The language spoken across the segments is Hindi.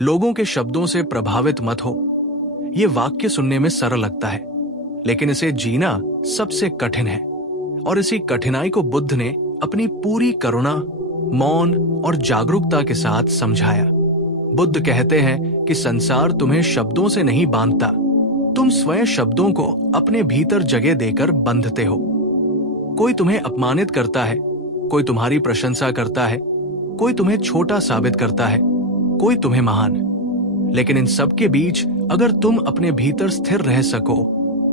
लोगों के शब्दों से प्रभावित मत हो। ये वाक्य सुनने में सरल लगता है, लेकिन इसे जीना सबसे कठिन है। और इसी कठिनाई को बुद्ध ने अपनी पूरी करुणा, मौन और जागरूकता के साथ समझाया। बुद्ध कहते हैं कि संसार तुम्हें शब्दों से नहीं बांधता, तुम स्वयं शब्दों को अपने भीतर जगह देकर बंधते हो। कोई तुम्हें अपमानित करता है, कोई तुम्हारी प्रशंसा करता है, कोई तुम्हें छोटा साबित करता है, कोई तुम्हें महान। लेकिन इन सब के बीच अगर तुम अपने भीतर स्थिर रह सको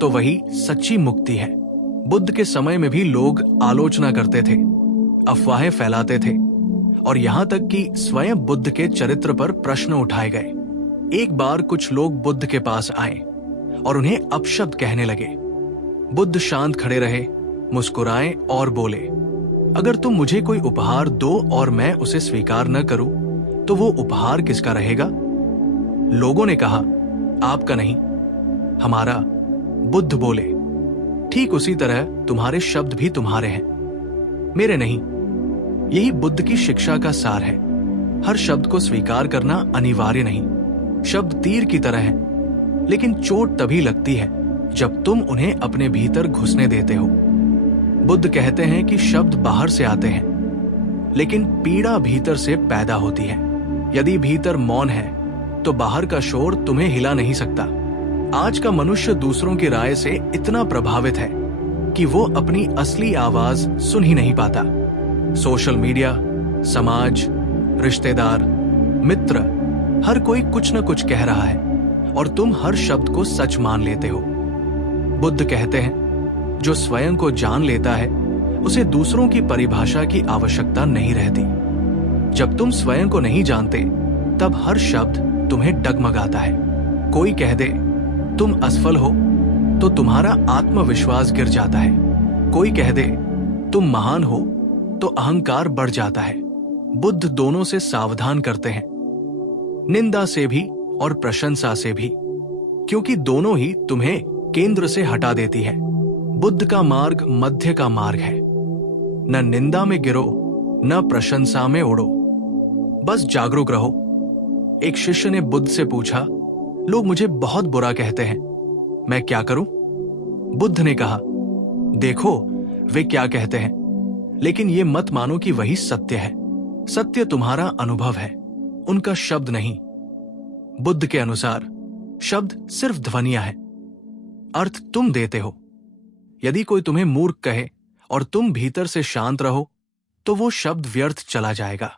तो वही सच्ची मुक्ति है। बुद्ध के समय में भी लोग आलोचना करते थे, अफवाहें फैलाते थे और यहां तक कि स्वयं बुद्ध के चरित्र पर प्रश्न उठाए गए। एक बार कुछ लोग बुद्ध के पास आए और उन्हें अपशब्द कहने लगे। बुद्ध शांत खड़े रहे, मुस्कुराए और बोले, अगर तुम मुझे कोई उपहार दो और मैं उसे स्वीकार न करूं तो वो उपहार किसका रहेगा? लोगों ने कहा, आपका नहीं, हमारा। बुद्ध बोले, ठीक उसी तरह तुम्हारे शब्द भी तुम्हारे हैं, मेरे नहीं। यही बुद्ध की शिक्षा का सार है। हर शब्द को स्वीकार करना अनिवार्य नहीं। शब्द तीर की तरह हैं, लेकिन चोट तभी लगती है जब तुम उन्हें अपने भीतर घुसने देते हो। बुद्ध कहते हैं कि शब्द बाहर से आते हैं, लेकिन पीड़ा भीतर से पैदा होती है। यदि भीतर मौन है तो बाहर का शोर तुम्हें हिला नहीं सकता। आज का मनुष्य दूसरों की राय से इतना प्रभावित है कि वो अपनी असली आवाज सुन ही नहीं पाता। सोशल मीडिया, समाज, रिश्तेदार, मित्र, हर कोई कुछ न कुछ कह रहा है और तुम हर शब्द को सच मान लेते हो। बुद्ध कहते हैं, जो स्वयं को जान लेता है उसे दूसरों की परिभाषा की आवश्यकता नहीं रहती। जब तुम स्वयं को नहीं जानते तब हर शब्द तुम्हें डगमगाता है। कोई कह दे तुम असफल हो तो तुम्हारा आत्मविश्वास गिर जाता है। कोई कह दे तुम महान हो तो अहंकार बढ़ जाता है। बुद्ध दोनों से सावधान करते हैं, निंदा से भी और प्रशंसा से भी, क्योंकि दोनों ही तुम्हें केंद्र से हटा देती है। बुद्ध का मार्ग मध्य का मार्ग है। न निंदा में गिरो, न प्रशंसा में उड़ो, बस जागरूक रहो। एक शिष्य ने बुद्ध से पूछा, लोग मुझे बहुत बुरा कहते हैं, मैं क्या करूं? बुद्ध ने कहा, देखो वे क्या कहते हैं, लेकिन ये मत मानो कि वही सत्य है। सत्य तुम्हारा अनुभव है, उनका शब्द नहीं। बुद्ध के अनुसार शब्द सिर्फ ध्वनियां हैं, अर्थ तुम देते हो। यदि कोई तुम्हें मूर्ख कहे और तुम भीतर से शांत रहो तो वो शब्द व्यर्थ चला जाएगा।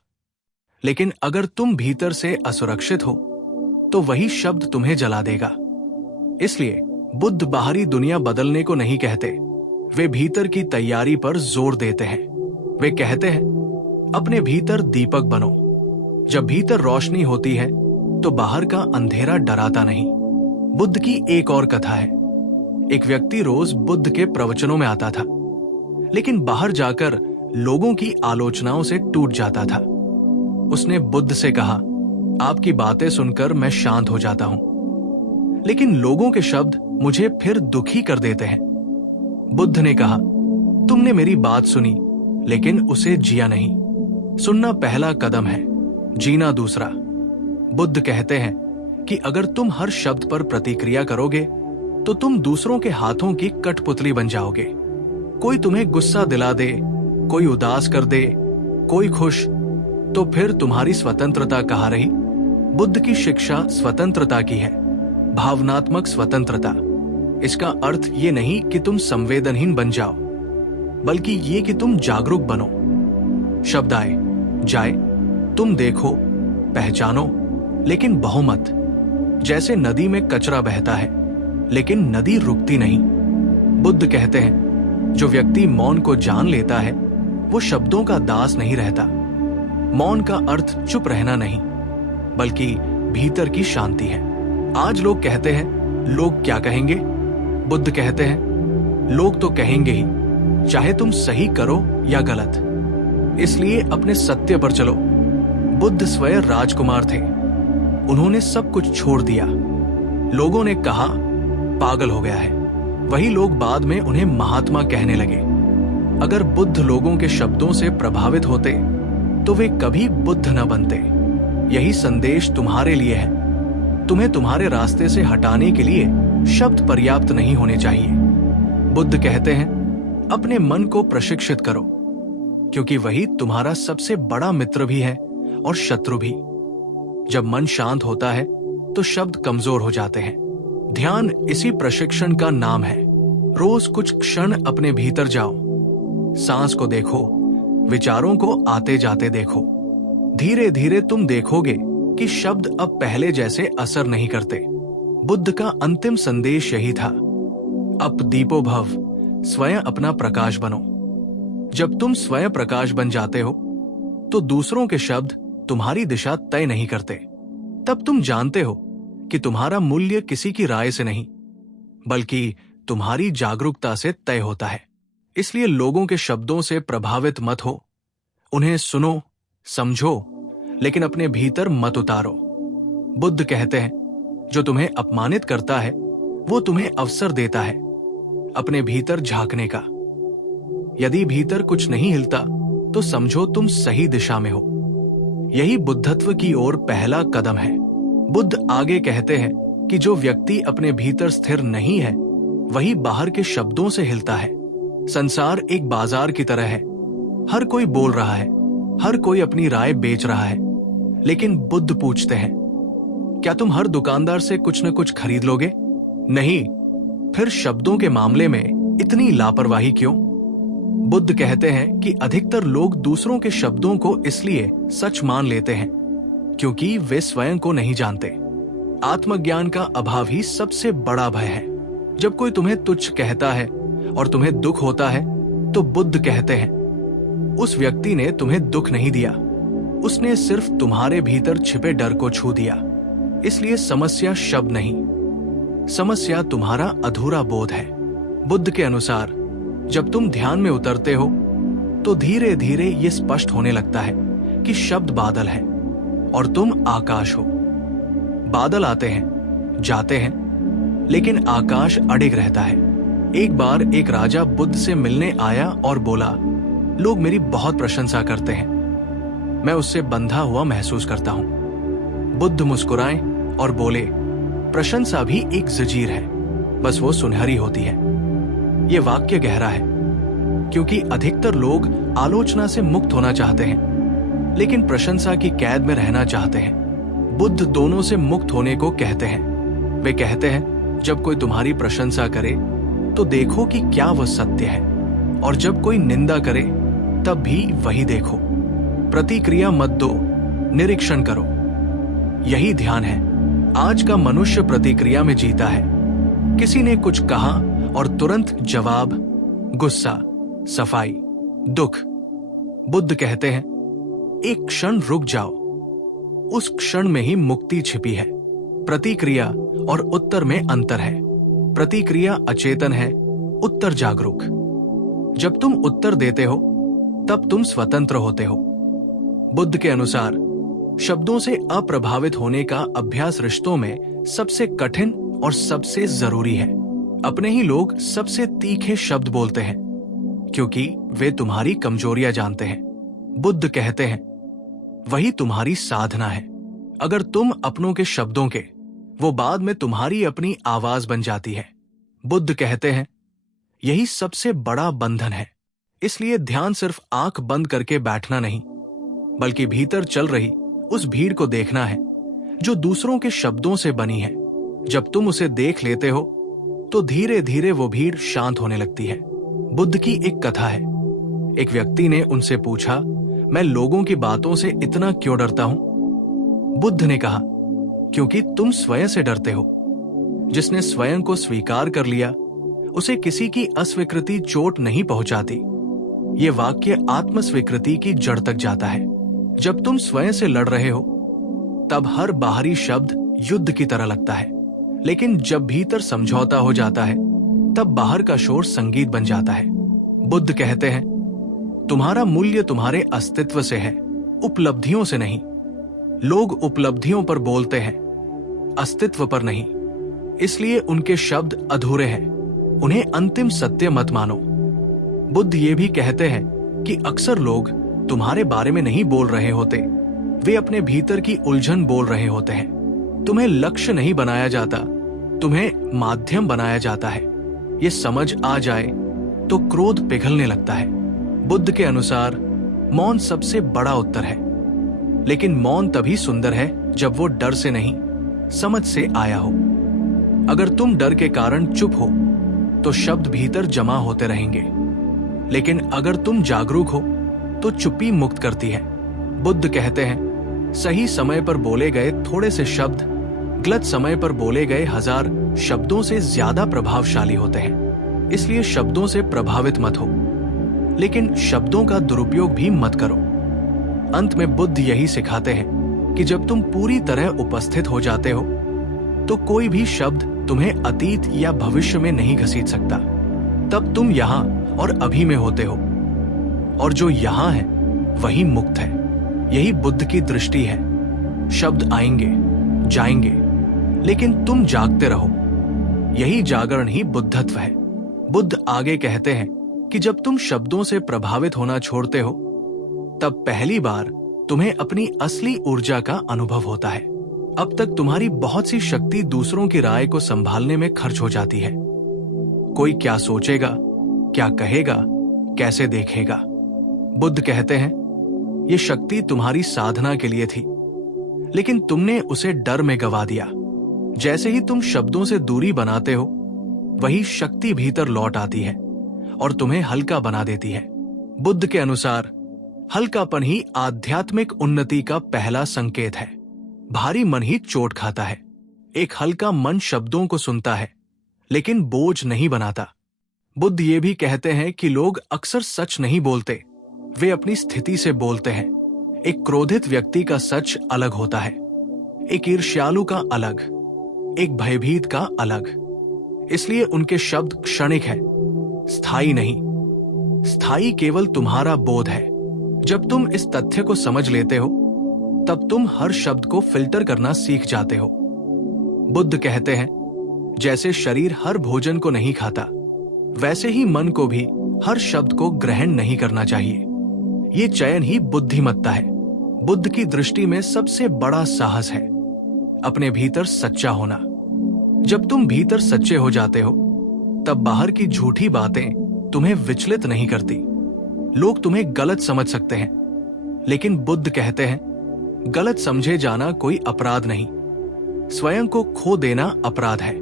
लेकिन अगर तुम भीतर से असुरक्षित हो तो वही शब्द तुम्हें जला देगा। इसलिए बुद्ध बाहरी दुनिया बदलने को नहीं कहते, वे भीतर की तैयारी पर जोर देते हैं। वे कहते हैं, अपने भीतर दीपक बनो। जब भीतर रोशनी होती है तो बाहर का अंधेरा डराता नहीं। बुद्ध की एक और कथा है। एक व्यक्ति रोज बुद्ध के प्रवचनों में आता था, लेकिन बाहर जाकर लोगों की आलोचनाओं से टूट जाता था। उसने बुद्ध से कहा, आपकी बातें सुनकर मैं शांत हो जाता हूं, लेकिन लोगों के शब्द मुझे फिर दुखी कर देते हैं। बुद्ध ने कहा, तुमने मेरी बात सुनी लेकिन उसे जिया नहीं। सुनना पहला कदम है, जीना दूसरा। बुद्ध कहते हैं कि अगर तुम हर शब्द पर प्रतिक्रिया करोगे तो तुम दूसरों के हाथों की कठपुतली बन जाओगे। कोई तुम्हें गुस्सा दिला दे, कोई उदास कर दे, कोई खुश, तो फिर तुम्हारी स्वतंत्रता कहाँ रही? बुद्ध की शिक्षा स्वतंत्रता की है, भावनात्मक स्वतंत्रता। इसका अर्थ ये नहीं कि तुम संवेदनहीन बन जाओ, बल्कि ये कि तुम जागरूक बनो। शब्द आए जाए, तुम देखो, पहचानो, लेकिन बहो मत। जैसे नदी में कचरा बहता है लेकिन नदी रुकती नहीं। बुद्ध कहते हैं, जो व्यक्ति मौन को जान लेता है वो शब्दों का दास नहीं रहता। मौन का अर्थ चुप रहना नहीं, बल्कि भीतर की शांति है। आज लोग कहते हैं, लोग क्या कहेंगे? बुद्ध कहते हैं, लोग तो कहेंगे ही, चाहे तुम सही करो या गलत। इसलिए अपने सत्य पर चलो। बुद्ध स्वयं राजकुमार थे, उन्होंने सब कुछ छोड़ दिया। लोगों ने कहा पागल हो गया है, वही लोग बाद में उन्हें महात्मा कहने लगे। अगर बुद्ध लोगों के शब्दों से प्रभावित होते तो वे कभी बुद्ध न बनते। यही संदेश तुम्हारे लिए है। तुम्हें तुम्हारे रास्ते से हटाने के लिए शब्द पर्याप्त नहीं होने चाहिए। बुद्ध कहते हैं, अपने मन को प्रशिक्षित करो, क्योंकि वही तुम्हारा सबसे बड़ा मित्र भी है और शत्रु भी। जब मन शांत होता है तो शब्द कमजोर हो जाते हैं। ध्यान इसी प्रशिक्षण का नाम है। रोज कुछ क्षण अपने भीतर जाओ, सांस को देखो, विचारों को आते जाते देखो। धीरे धीरे तुम देखोगे कि शब्द अब पहले जैसे असर नहीं करते। बुद्ध का अंतिम संदेश यही था, अप दीपो भव, स्वयं अपना प्रकाश बनो। जब तुम स्वयं प्रकाश बन जाते हो तो दूसरों के शब्द तुम्हारी दिशा तय नहीं करते। तब तुम जानते हो कि तुम्हारा मूल्य किसी की राय से नहीं, बल्कि तुम्हारी जागरूकता से तय होता है। इसलिए लोगों के शब्दों से प्रभावित मत हो। उन्हें सुनो, समझो, लेकिन अपने भीतर मत उतारो। बुद्ध कहते हैं, जो तुम्हें अपमानित करता है वो तुम्हें अवसर देता है अपने भीतर झांकने का। यदि भीतर कुछ नहीं हिलता तो समझो तुम सही दिशा में हो। यही बुद्धत्व की ओर पहला कदम है। बुद्ध आगे कहते हैं कि जो व्यक्ति अपने भीतर स्थिर नहीं है वही बाहर के शब्दों से हिलता है। संसार एक बाजार की तरह है। हर कोई बोल रहा है, हर कोई अपनी राय बेच रहा है। लेकिन बुद्ध पूछते हैं, क्या तुम हर दुकानदार से कुछ न कुछ खरीद लोगे? नहीं। फिर शब्दों के मामले में इतनी लापरवाही क्यों? बुद्ध कहते हैं कि अधिकतर लोग दूसरों के शब्दों को इसलिए सच मान लेते हैं क्योंकि वे स्वयं को नहीं जानते। आत्मज्ञान का अभाव ही सबसे बड़ा भय है। जब कोई तुम्हें तुच्छ कहता है और तुम्हें दुख होता है तो बुद्ध कहते हैं, उस व्यक्ति ने तुम्हें दुख नहीं दिया, उसने सिर्फ तुम्हारे भीतर छिपे डर को छू दिया। इसलिए समस्या शब्द नहीं, समस्या तुम्हारा अधूरा बोध है। बुद्ध के अनुसार जब तुम ध्यान में उतरते हो तो धीरे धीरे ये स्पष्ट होने लगता है कि शब्द बादल है और तुम आकाश हो। बादल आते हैं, जाते हैं, लेकिन आकाश अडिग रहता है। एक बार एक राजा बुद्ध से मिलने आया और बोला, लोग मेरी बहुत प्रशंसा करते हैं, मैं उससे बंधा हुआ महसूस करता हूं। बुद्ध मुस्कुराए और बोले, प्रशंसा भी एक जंजीर है, बस वो सुनहरी होती है। ये वाक्य गहरा है क्योंकि अधिकतर लोग आलोचना से मुक्त होना चाहते हैं, लेकिन प्रशंसा की कैद में रहना चाहते हैं। बुद्ध दोनों से मुक्त होने को कहते हैं। वे कहते हैं, जब कोई तुम्हारी प्रशंसा करे तो देखो कि क्या वह सत्य है, और जब कोई निंदा करे तब भी वही देखो। प्रतिक्रिया मत दो, निरीक्षण करो। यही ध्यान है। आज का मनुष्य प्रतिक्रिया में जीता है। किसी ने कुछ कहा और तुरंत जवाब, गुस्सा, सफाई, दुख। बुद्ध कहते हैं, एक क्षण रुक जाओ, उस क्षण में ही मुक्ति छिपी है। प्रतिक्रिया और उत्तर में अंतर है। प्रतिक्रिया अचेतन है, उत्तर जागरूक। जब तुम उत्तर देते हो तब तुम स्वतंत्र होते हो। बुद्ध के अनुसार शब्दों से अप्रभावित होने का अभ्यास रिश्तों में सबसे कठिन और सबसे जरूरी है। अपने ही लोग सबसे तीखे शब्द बोलते हैं क्योंकि वे तुम्हारी कमजोरियां जानते हैं। बुद्ध कहते हैं, वही तुम्हारी साधना है। अगर तुम अपनों के शब्दों के, वो बाद में तुम्हारी अपनी आवाज बन जाती है। बुद्ध कहते हैं, यही सबसे बड़ा बंधन है। इसलिए ध्यान सिर्फ आंख बंद करके बैठना नहीं, बल्कि भीतर चल रही उस भीड़ को देखना है जो दूसरों के शब्दों से बनी है। जब तुम उसे देख लेते हो तो धीरे धीरे वो भीड़ शांत होने लगती है। बुद्ध की एक कथा है। एक व्यक्ति ने उनसे पूछा, मैं लोगों की बातों से इतना क्यों डरता हूं? बुद्ध ने कहा, क्योंकि तुम स्वयं से डरते हो। जिसने स्वयं को स्वीकार कर लिया उसे किसी की अस्वीकृति चोट नहीं पहुंचाती। ये वाक्य आत्मस्वीकृति की जड़ तक जाता है। जब तुम स्वयं से लड़ रहे हो तब हर बाहरी शब्द युद्ध की तरह लगता है, लेकिन जब भीतर समझौता हो जाता है तब बाहर का शोर संगीत बन जाता है। बुद्ध कहते हैं, तुम्हारा मूल्य तुम्हारे अस्तित्व से है, उपलब्धियों से नहीं। लोग उपलब्धियों पर बोलते हैं, अस्तित्व पर नहीं। इसलिए उनके शब्द अधूरे हैं। उन्हें अंतिम सत्य मत मानो। बुद्ध ये भी कहते हैं कि अक्सर लोग तुम्हारे बारे में नहीं बोल रहे होते, वे अपने भीतर की उलझन बोल रहे होते हैं। तुम्हें लक्ष्य नहीं बनाया जाता, तुम्हें माध्यम बनाया जाता है। ये समझ आ जाए तो क्रोध पिघलने लगता है। बुद्ध के अनुसार मौन सबसे बड़ा उत्तर है, लेकिन मौन तभी सुंदर है जब वो डर से नहीं, समझ से आया हो। अगर तुम डर के कारण चुप हो तो शब्द भीतर जमा होते रहेंगे, लेकिन अगर तुम जागरूक हो तो चुप्पी मुक्त करती है। बुद्ध कहते हैं, सही समय पर बोले गए थोड़े से शब्द गलत समय पर बोले गए 1000 शब्दों से ज्यादा प्रभावशाली होते हैं। इसलिए शब्दों से प्रभावित मत हो, लेकिन शब्दों का दुरुपयोग भी मत करो। अंत में बुद्ध यही सिखाते हैं कि जब तुम पूरी तरह उपस्थित हो जाते हो तो कोई भी शब्द तुम्हें अतीत या भविष्य में नहीं घसीट सकता। तब तुम यहां और अभी में होते हो, और जो यहां है वही मुक्त है। यही बुद्ध की दृष्टि है। शब्द आएंगे जाएंगे, लेकिन तुम जागते रहो। यही जागरण ही बुद्धत्व है। बुद्ध आगे कहते हैं कि जब तुम शब्दों से प्रभावित होना छोड़ते हो तब पहली बार तुम्हें अपनी असली ऊर्जा का अनुभव होता है। अब तक तुम्हारी बहुत सी शक्ति दूसरों की राय को संभालने में खर्च हो जाती है। कोई क्या सोचेगा, क्या कहेगा, कैसे देखेगा। बुद्ध कहते हैं, ये शक्ति तुम्हारी साधना के लिए थी, लेकिन तुमने उसे डर में गवा दिया। जैसे ही तुम शब्दों से दूरी बनाते हो, वही शक्ति भीतर लौट आती है और तुम्हें हल्का बना देती है। बुद्ध के अनुसार हल्कापन ही आध्यात्मिक उन्नति का पहला संकेत है। भारी मन ही चोट खाता है। एक हल्का मन शब्दों को सुनता है, लेकिन बोझ नहीं बनाता। बुद्ध ये भी कहते हैं कि लोग अक्सर सच नहीं बोलते, वे अपनी स्थिति से बोलते हैं। एक क्रोधित व्यक्ति का सच अलग होता है, एक ईर्ष्यालु का अलग, एक भयभीत का अलग। इसलिए उनके शब्द क्षणिक है, स्थायी नहीं। स्थायी केवल तुम्हारा बोध है। जब तुम इस तथ्य को समझ लेते हो, तब तुम हर शब्द को फिल्टर करना सीख जाते हो। बुद्ध कहते हैं, जैसे शरीर हर भोजन को नहीं खाता, वैसे ही मन को भी हर शब्द को ग्रहण नहीं करना चाहिए। ये चयन ही बुद्धिमत्ता है। बुद्ध की दृष्टि में सबसे बड़ा साहस है अपने भीतर सच्चा होना। जब तुम भीतर सच्चे हो जाते हो, तब बाहर की झूठी बातें तुम्हें विचलित नहीं करती। लोग तुम्हें गलत समझ सकते हैं, लेकिन बुद्ध कहते हैं, गलत समझे जाना कोई अपराध नहीं, स्वयं को खो देना अपराध है।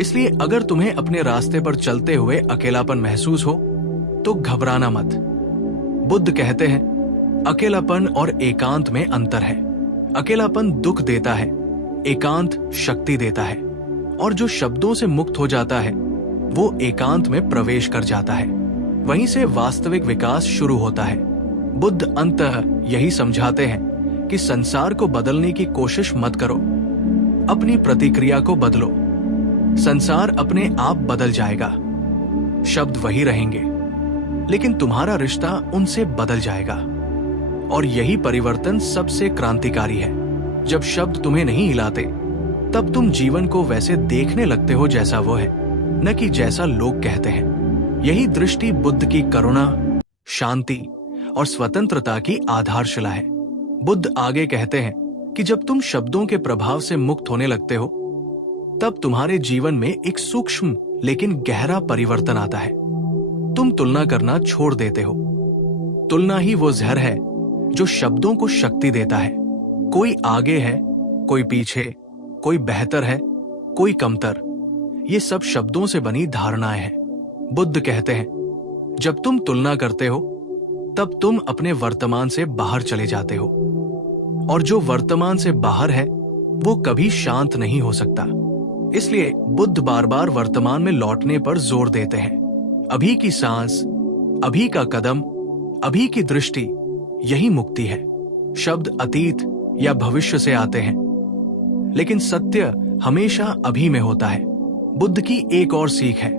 इसलिए अगर तुम्हें अपने रास्ते पर चलते हुए अकेलापन महसूस हो तो घबराना मत। बुद्ध कहते हैं, अकेलापन और एकांत में अंतर है। अकेलापन दुख देता है, एकांत शक्ति देता है। और जो शब्दों से मुक्त हो जाता है वो एकांत में प्रवेश कर जाता है। वहीं से वास्तविक विकास शुरू होता है। बुद्ध अंततः यही समझाते हैं कि संसार को बदलने की कोशिश मत करो, अपनी प्रतिक्रिया को बदलो। संसार अपने आप बदल जाएगा। शब्द वही रहेंगे, लेकिन तुम्हारा रिश्ता उनसे बदल जाएगा। और यही परिवर्तन सबसे क्रांतिकारी है। जब शब्द तुम्हें नहीं हिलाते, तब तुम जीवन को वैसे देखने लगते हो जैसा वो है, न कि जैसा लोग कहते हैं। यही दृष्टि बुद्ध की करुणा, शांति और स्वतंत्रता की आधारशिला है। बुद्ध आगे कहते हैं कि जब तुम शब्दों के प्रभाव से मुक्त होने लगते हो, तब तुम्हारे जीवन में एक सूक्ष्म लेकिन गहरा परिवर्तन आता है। तुम तुलना करना छोड़ देते हो। तुलना ही वो जहर है जो शब्दों को शक्ति देता है। कोई आगे है, कोई पीछे, कोई बेहतर है, कोई कमतर। ये सब शब्दों से बनी धारणाएं हैं। बुद्ध कहते हैं, जब तुम तुलना करते हो, तब तुम अपने वर्तमान से बाहर चले जाते हो, और जो वर्तमान से बाहर है वो कभी शांत नहीं हो सकता। इसलिए बुद्ध बार बार वर्तमान में लौटने पर जोर देते हैं। अभी की सांस, अभी का कदम, अभी की दृष्टि, यही मुक्ति है। शब्द अतीत या भविष्य से आते हैं, लेकिन सत्य हमेशा अभी में होता है। बुद्ध की एक और सीख है,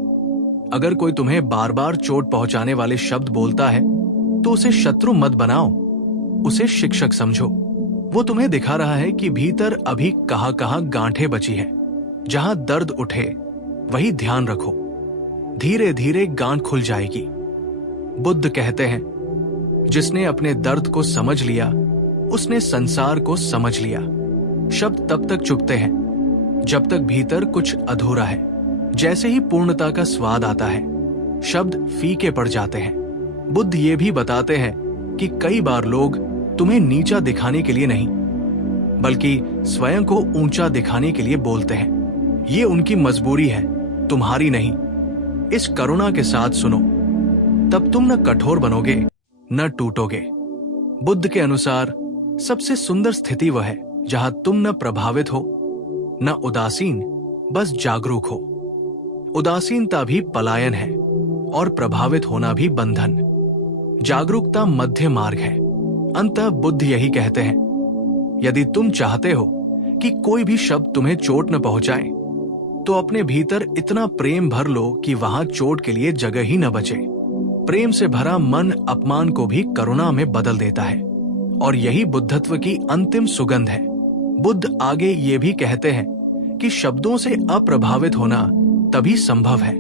अगर कोई तुम्हें बार बार चोट पहुंचाने वाले शब्द बोलता है तो उसे शत्रु मत बनाओ, उसे शिक्षक समझो। वो तुम्हें दिखा रहा है कि भीतर अभी कहां कहां गांठें बची हैं। जहां दर्द उठे वही ध्यान रखो, धीरे धीरे गांठ खुल जाएगी। बुद्ध कहते हैं, जिसने अपने दर्द को समझ लिया उसने संसार को समझ लिया। शब्द तब तक चुभते हैं जब तक भीतर कुछ अधूरा है। जैसे ही पूर्णता का स्वाद आता है, शब्द फीके पड़ जाते हैं। बुद्ध ये भी बताते हैं कि कई बार लोग तुम्हें नीचा दिखाने के लिए नहीं, बल्कि स्वयं को ऊंचा दिखाने के लिए बोलते हैं। ये उनकी मजबूरी है, तुम्हारी नहीं। इस करुणा के साथ सुनो, तब तुम न कठोर बनोगे न टूटोगे। बुद्ध के अनुसार सबसे सुंदर स्थिति वह है जहां तुम न प्रभावित हो न उदासीन, बस जागरूक हो। उदासीनता भी पलायन है और प्रभावित होना भी बंधन। जागरूकता मध्य मार्ग है। अंततः बुद्ध यही कहते हैं, यदि तुम चाहते हो कि कोई भी शब्द तुम्हें चोट न पहुंचाए, तो अपने भीतर इतना प्रेम भर लो कि वहां चोट के लिए जगह ही न बचे। प्रेम से भरा मन अपमान को भी करुणा में बदल देता है, और यही बुद्धत्व की अंतिम सुगंध है। बुद्ध आगे ये भी कहते हैं कि शब्दों से अप्रभावित होना तभी संभव है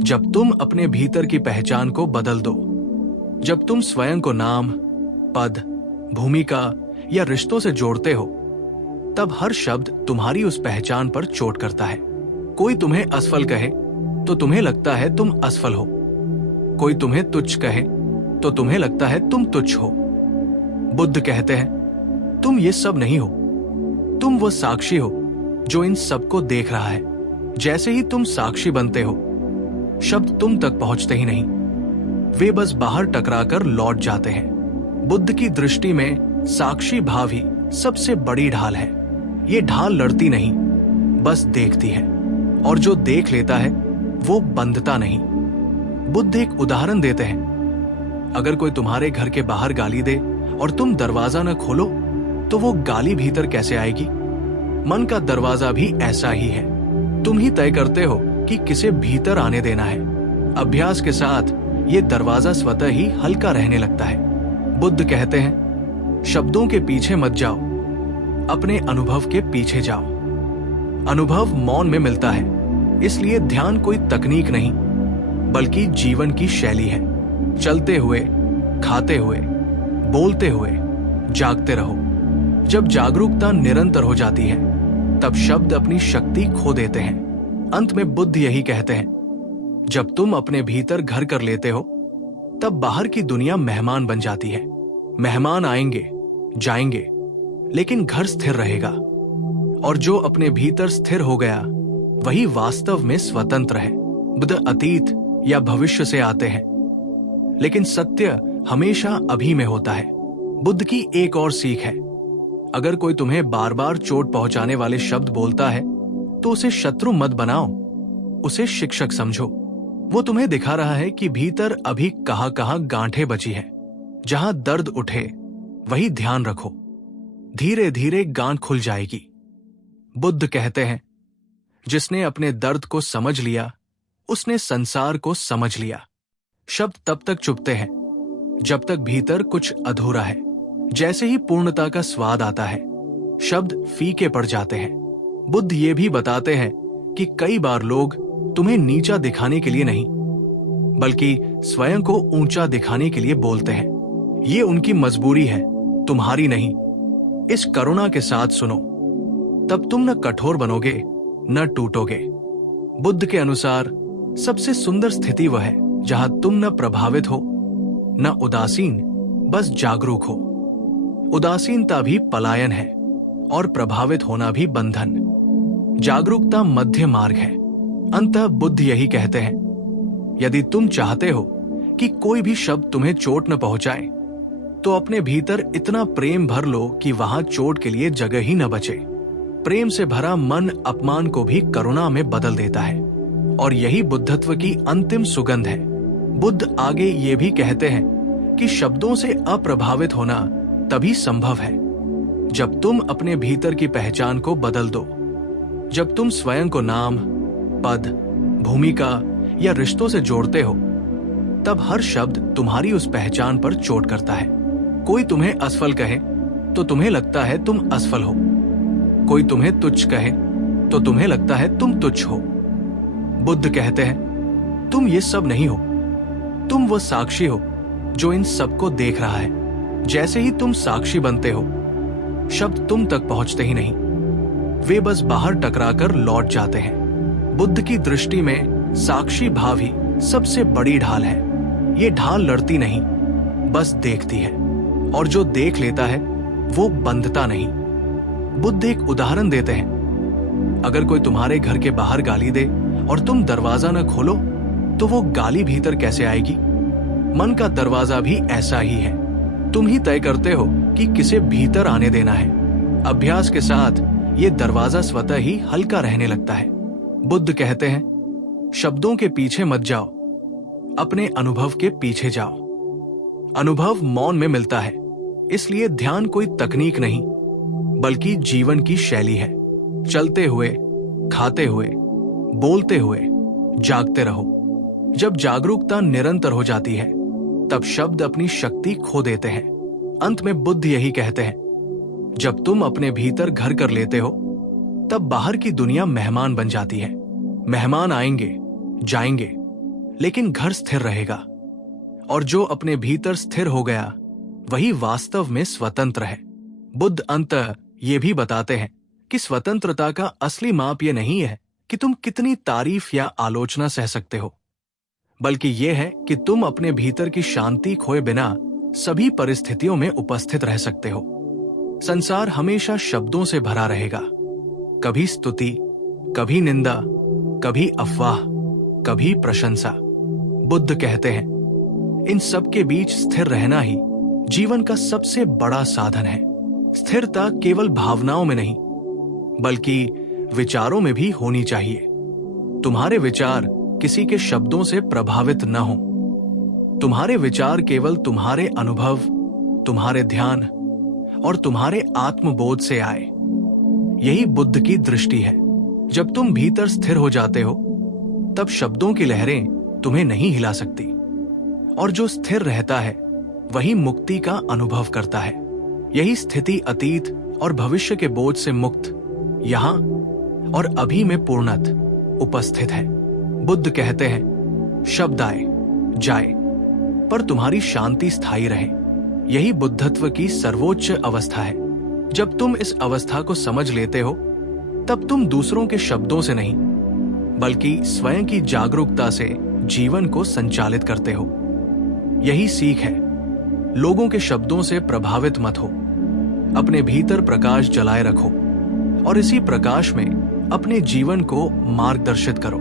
जब तुम अपने भीतर की पहचान को बदल दो। जब तुम स्वयं को नाम, पद, भूमिका या रिश्तों से जोड़ते हो, तब हर शब्द तुम्हारी उस पहचान पर चोट करता है। कोई तुम्हें असफल कहे तो तुम्हें लगता है तुम असफल हो। कोई तुम्हें तुच्छ कहे तो तुम्हें लगता है तुम तुच्छ हो। बुद्ध कहते हैं, तुम ये सब नहीं हो। तुम वो साक्षी हो जो इन सबको देख रहा है। जैसे ही तुम साक्षी बनते हो, शब्द तुम तक पहुंचते ही नहीं, वे बस बाहर टकराकर लौट जाते हैं। बुद्ध की दृष्टि में साक्षी भाव ही सबसे बड़ी ढाल है। ये ढाल लड़ती नहीं, बस देखती है, और जो देख लेता है वो बंधता नहीं। बुद्ध एक उदाहरण देते हैं, अगर कोई तुम्हारे घर के बाहर गाली दे और तुम दरवाजा न खोलो, तो वो गाली भीतर कैसे आएगी? मन का दरवाजा भी ऐसा ही है। तुम ही तय करते हो कि किसे भीतर आने देना है। अभ्यास के साथ ये दरवाजा स्वतः ही हल्का रहने लगता है। बुद्ध कहते हैं, शब्दों के पीछे मत जाओ, अपने अनुभव के पीछे जाओ। अनुभव मौन में मिलता है, इसलिए ध्यान कोई तकनीक नहीं, बल्कि जीवन की शैली है। चलते हुए, खाते हुए, बोलते हुए, जागते रहो। जब जागरूकता निरंतर हो जाती है, तब शब्द अपनी शक्ति खो देते हैं। अंत में बुद्ध यही कहते हैं, जब तुम अपने भीतर घर कर लेते हो, तब बाहर की दुनिया मेहमान बन जाती है। मेहमान आएंगे, जाएंगे, लेकिन घर स्थिर रहेगा। और जो अपने भीतर स्थिर हो गया, वही वास्तव में स्वतंत्र है। बुद्ध अतीत या भविष्य से आते हैं, लेकिन सत्य हमेशा अभी में होता है। बुद्ध की एक और सीख है, अगर कोई तुम्हें बार बार चोट पहुंचाने वाले शब्द बोलता है, तो उसे शत्रु मत बनाओ, उसे शिक्षक समझो। वो तुम्हें दिखा रहा है कि भीतर अभी कहां कहां गांठें बची है। जहां दर्द उठे वही ध्यान रखो, धीरे धीरे गांठ खुल जाएगी। बुद्ध कहते हैं, जिसने अपने दर्द को समझ लिया, उसने संसार को समझ लिया। शब्द तब तक चुभते हैं जब तक भीतर कुछ अधूरा है। जैसे ही पूर्णता का स्वाद आता है, शब्द फीके पड़ जाते हैं। बुद्ध ये भी बताते हैं कि कई बार लोग तुम्हें नीचा दिखाने के लिए नहीं, बल्कि स्वयं को ऊंचा दिखाने के लिए बोलते हैं। ये उनकी मजबूरी है, तुम्हारी नहीं। इस करुणा के साथ सुनो, तब तुम न कठोर बनोगे न टूटोगे। बुद्ध के अनुसार सबसे सुंदर स्थिति वह है जहां तुम न प्रभावित हो न उदासीन, बस जागरूक हो। उदासीनता भी पलायन है और प्रभावित होना भी बंधन। जागरूकता मध्य मार्ग है। अंततः बुद्ध यही कहते हैं, यदि तुम चाहते हो कि कोई भी शब्द तुम्हें चोट न पहुंचाए, तो अपने भीतर इतना प्रेम भर लो कि वहां चोट के लिए जगह ही न बचे। प्रेम से भरा मन अपमान को भी करुणा में बदल देता है, और यही बुद्धत्व की अंतिम सुगंध है। बुद्ध आगे ये भी कहते हैं कि शब्दों से अप्रभावित होना तभी संभव है जब तुम अपने भीतर की पहचान को बदल दो। जब तुम स्वयं को नाम, पद, भूमिका या रिश्तों से जोड़ते हो, तब हर शब्द तुम्हारी उस पहचान पर चोट करता है। कोई तुम्हें असफल कहे तो तुम्हें लगता है तुम असफल हो। कोई तुम्हें तुच्छ कहे तो तुम्हें लगता है तुम तुच्छ हो। बुद्ध कहते हैं, तुम ये सब नहीं हो। तुम वो साक्षी हो जो इन सबको देख रहा है। जैसे ही तुम साक्षी बनते हो, शब्द तुम तक पहुंचते ही नहीं, वे बस बाहर टकराकर लौट जाते हैं। बुद्ध की दृष्टि में साक्षी भाव ही सबसे बड़ी ढाल है। ये ढाल लड़ती नहीं, बस देखती है, और जो देख लेता है वो बंधता नहीं। बुद्ध एक उदाहरण देते हैं। अगर कोई तुम्हारे घर के बाहर गाली दे और तुम दरवाजा न खोलो, तो वो गाली भीतर कैसे आएगी? मन का दरवाजा भी ऐसा ही है। तुम ही तय करते हो कि किसे भीतर आने देना है। अभ्यास के साथ ये दरवाजा स्वतः ही हल्का रहने लगता है। बुद्ध कहते हैं, शब्दों के पीछे मत जाओ, अपने अनुभव के पीछे जाओ। अनुभव मौन में मिलता है, इसलिए ध्यान कोई तकनीक नहीं, बल्कि जीवन की शैली है। चलते हुए, खाते हुए, बोलते हुए, जागते रहो। जब जागरूकता निरंतर हो जाती है, तब शब्द अपनी शक्ति खो देते हैं। अंत में बुद्ध यही कहते हैं, जब तुम अपने भीतर घर कर लेते हो, तब बाहर की दुनिया मेहमान बन जाती है। मेहमान आएंगे, जाएंगे, लेकिन घर स्थिर रहेगा। और जो अपने भीतर स्थिर हो गया, वही वास्तव में स्वतंत्र है। बुद्ध अंततः ये भी बताते हैं कि स्वतंत्रता का असली माप ये नहीं है कि तुम कितनी तारीफ या आलोचना सह सकते हो, बल्कि यह है कि तुम अपने भीतर की शांति खोए बिना सभी परिस्थितियों में उपस्थित रह सकते हो। संसार हमेशा शब्दों से भरा रहेगा, कभी स्तुति, कभी निंदा, कभी अफवाह, कभी प्रशंसा। बुद्ध कहते हैं, इन सब के बीच स्थिर रहना ही जीवन का सबसे बड़ा साधन है। स्थिरता केवल भावनाओं में नहीं, बल्कि विचारों में भी होनी चाहिए। तुम्हारे विचार किसी के शब्दों से प्रभावित न हो। तुम्हारे विचार केवल तुम्हारे अनुभव, तुम्हारे ध्यान और तुम्हारे आत्मबोध से आए। यही बुद्ध की दृष्टि है। जब तुम भीतर स्थिर हो जाते हो, तब शब्दों की लहरें तुम्हें नहीं हिला सकती, और जो स्थिर रहता है वही मुक्ति का अनुभव करता है। यही स्थिति अतीत और भविष्य के बोझ से मुक्त, यहां और अभी में पूर्णत उपस्थित है। बुद्ध कहते हैं, शब्द आए जाए, पर तुम्हारी शांति स्थायी रहे। यही बुद्धत्व की सर्वोच्च अवस्था है। जब तुम इस अवस्था को समझ लेते हो, तब तुम दूसरों के शब्दों से नहीं, बल्कि स्वयं की जागरूकता से जीवन को संचालित करते हो। यही सीख है, लोगों के शब्दों से प्रभावित मत हो। अपने भीतर प्रकाश जलाए रखो और इसी प्रकाश में अपने जीवन को मार्गदर्शित करो।